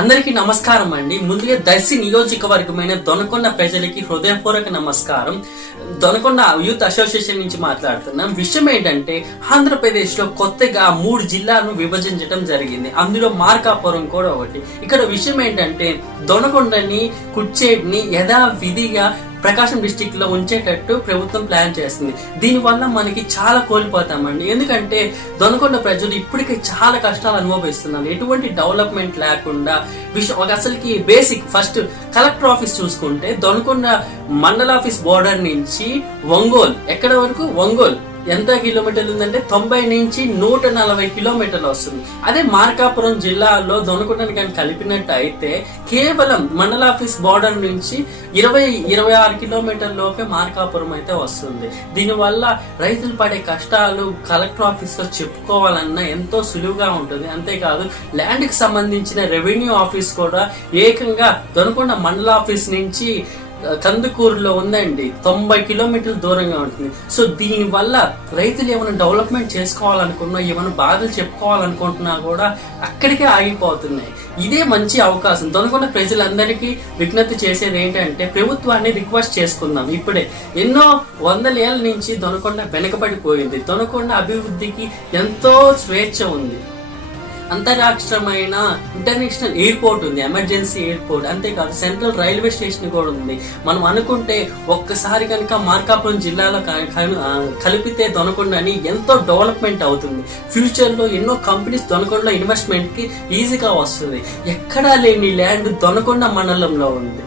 అందరికీ నమస్కారం అండి. ముందుగా దర్శి నియోజకవర్గమైన దొనకొండ ప్రజలకి హృదయపూర్వక నమస్కారం. దొనకొండ యూత్ అసోసియేషన్ నుంచి మాట్లాడుతున్నాం. విషయం ఏంటంటే, ఆంధ్రప్రదేశ్ లో కొత్తగా 3 జిల్లాలను విభజించడం జరిగింది. అందులో మార్కాపురం కూడా ఒకటి. ఇక్కడ విషయం ఏంటంటే, దొనకొండని కుచ్చేటిని యథావిధిగా ప్రకాశం డిస్టిక్ లో ఉంచేటట్టు ప్రభుత్వం ప్లాన్ చేస్తుంది. దీనివల్ల మనకి చాలా కోల్పోతామండి. ఎందుకంటే దొనకొండ ప్రజలు ఇప్పటికే చాలా కష్టాలు అనుభవిస్తున్నారు. ఎటువంటి డెవలప్మెంట్ లేకుండా అసలుకి బేసిక్ ఫస్ట్ కలెక్టర్ ఆఫీస్ చూసుకుంటే దొనకొండ మండల ఆఫీస్ బోర్డర్ నుంచి ఒంగోలు ఎక్కడ వరకు ఒంగోలు ఎంత కిలోమీటర్లు ఉందంటే 90 నుంచి 140 కిలోమీటర్లు వస్తుంది. అదే మార్కాపురం జిల్లాలో దొనకొండని కానీ కలిపినట్టు అయితే కేవలం మండల ఆఫీస్ బోర్డర్ నుంచి 20-26 కిలోమీటర్ల లోపే మార్కాపురం అయితే వస్తుంది. దీనివల్ల రైతులు పడే కష్టాలు కలెక్టర్ ఆఫీస్ లో చెప్పుకోవాలన్నా ఎంతో సులువుగా ఉంటుంది. అంతేకాదు ల్యాండ్ కి సంబంధించిన రెవెన్యూ ఆఫీస్ కూడా ఏకంగా దొనకొండ మండల ఆఫీస్ నుంచి కందుకూరులో ఉందండి. 90 కిలోమీటర్ల దూరంగా ఉంటుంది. సో దీని వల్ల రైతులు ఏమైనా డెవలప్మెంట్ చేసుకోవాలనుకున్నా, ఏమైనా బాధలు చెప్పుకోవాలనుకుంటున్నా కూడా అక్కడికే ఆగిపోతున్నాయి. ఇదే మంచి అవకాశం. దొనకొండ ప్రజలందరికీ విజ్ఞప్తి చేసేది ఏంటంటే, ప్రభుత్వాన్ని రిక్వెస్ట్ చేసుకుందాం. ఇప్పుడే ఎన్నో వందల ఏళ్ల నుంచి దొనకొండ వెనకబడిపోయింది. దొనకొండ అభివృద్ధికి ఎంతో స్వేచ్ఛ ఉంది. అంతరాష్ట్రమైన ఇంటర్నేషనల్ ఎయిర్పోర్ట్ ఉంది, ఎమర్జెన్సీ ఎయిర్పోర్ట్. అంతేకాదు సెంట్రల్ రైల్వే స్టేషన్ కూడా ఉంది. మనం అనుకుంటే ఒక్కసారి కనుక మార్కాపురం జిల్లాలో కలిపితే దొనకొండని ఎంతో డెవలప్మెంట్ అవుతుంది. ఫ్యూచర్ లో ఎన్నో కంపెనీస్ దొనకొండలో ఇన్వెస్ట్మెంట్ కి ఈజీగా వస్తుంది. ఎక్కడా లేని ల్యాండ్ దొనకొండ మండలంలో ఉంది.